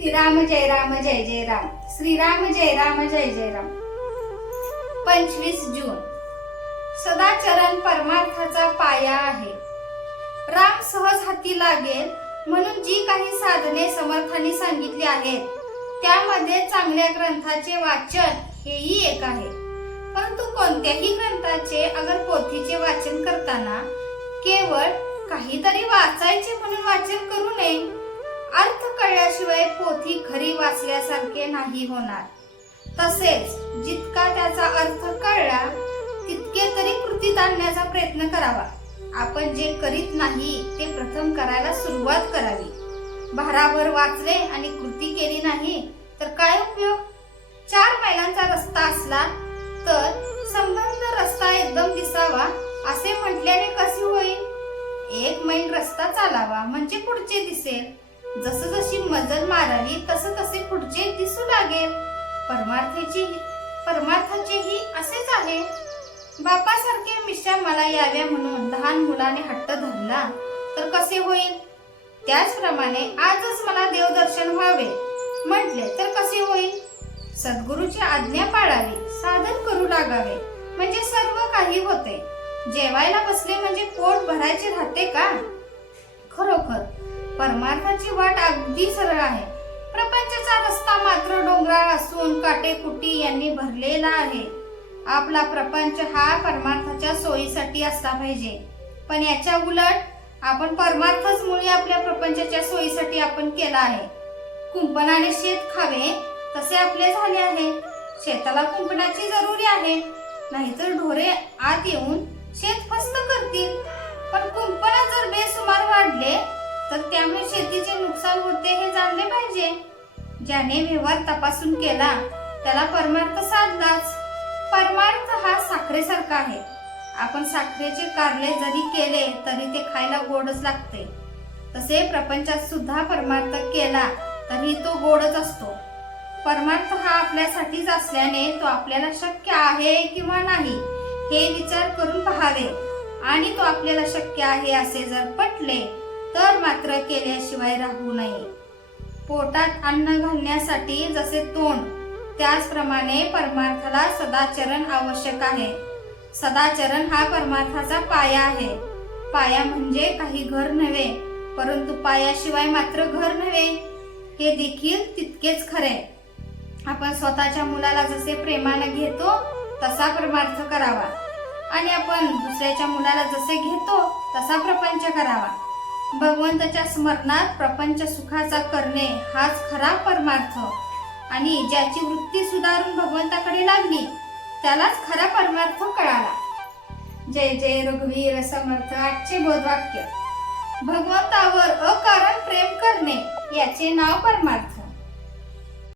श्रीराम जय राम जय जय राम. श्रीराम जय राम जय जय राम. पंचवीस जून. सदाचरण परमार्थाचा पाया आहे. राम सहज हाती लागेल म्हणून जी काही साधने समर्थांनी सांगितली आहेत त्यामध्ये चांगल्या ग्रंथाचे वाचन हेही एक आहे. परंतु कोणत्याही ग्रंथाचे अगर पोथीचे वाचन करताना केवळ काहीतरी वाचायचे म्हणून वाचन करू नये. अर्थ कळल्याशिवाय पोथी खरी वाचल्यासारखे नाही होणार. तसेच जितका त्याचा अर्थ कळला तितके तरी कृतीत आणण्याचा प्रयत्न करावा. आपण जे करीत नाही ते प्रथम करायला सुरुवात करावी. भाराभर वाचले आणि कृती केली नाही तर काय उपयोग? चार मैलांचा रस्ता असला तर संबंध रस्ता एकदम दिसावा असे म्हटल्याने कसे होईल? एक मैल रस्ता चालावा म्हणजे पुढचे दिसेल. जसं जशी मजल मारावी तसं तसे पुढचे दिसू लागेल. परमार्थाची परमार्थाचेही असेच आहे. बापासारखे मिश्रा मला याव्या म्हणून लहान मुलाने हट्ट धरला तर कसे होईल? त्याचप्रमाणे आजच मला देवदर्शन व्हावे. म्हटले तर कसे होईल? सद्गुरूची आज्ञा पाळावी साधन करू लागावे म्हणजे सर्व काही होते. जेवायला बसले म्हणजे पोट भरायचे राहते का? खरोखर परमार्थाची वाट अगदी सरळ आहे. प्रपंचाचा रस्ता मात्र डोंगराळ असून काटेकुटी यांनी भरलेला आहे. आपला प्रपंच हा परमार्थाच्या सोयीसाठी असला पाहिजे. पण याच्या उलट आपण परमार्थच मुळे आपल्या प्रपंचाच्या सोयीसाठी आपण केला आहे. कुंपणाने शेत खावे तसे आपले झाले आहे. शेताला कुंपणाची जरुरी आहे. नाहीतर ढोरे आत येऊन शेत फस्त करतील. पण कुंपण जर बेसुमार वाढले तर त्यामुळे शेतीचे नुकसान होते हे जाणले पाहिजे. ज्याने व्यवहार तपासून केला त्याला परमार्थ साधलाच. परमार्थ हा साखरेसारखा आहे. आपण साखरेचे कारले जरी केले तरी ते खायला गोडच लागते. तसे प्रपंचात सुद्धा परमार्थ केला तरी तो गोडच असतो. परमार्थ हा आपल्यासाठीच असल्याने तो आपल्याला शक्य आहे किंवा नाही हे विचार करून पहावे. आणि तो आपल्याला शक्य आहे असे जर पटले तर मात्र केल्याशिवाय राहू नये. पोटात अन्न घालण्यासाठी जसे तोंड त्याचप्रमाणे परमार्थाला सदाचरण आवश्यक आहे. सदाचरण हा परमार्थाचा पाया आहे. पाया म्हणजे काही घर नव्हे परंतु पायाशिवाय मात्र घर नव्हे. हे देखील तितकेच खरे. आपण स्वतःच्या मुलाला जसे प्रेमाने घेतो तसा परमार्थ करावा. आणि आपण दुसऱ्याच्या मुलाला जसे घेतो तसा प्रपंच करावा. भगवंताच्या स्मरणात प्रपंच सुखाचा करणे हाच खरा परमार्थ. आणि ज्याची वृत्ती सुधारून भगवंताकडे लागली त्यालाच खरा परमार्थ कळाला. जय जय रघुवीर समर्थ आजचे बोधवाक्य. भगवंतावर अकारण प्रेम करणे याचे नाव परमार्थ.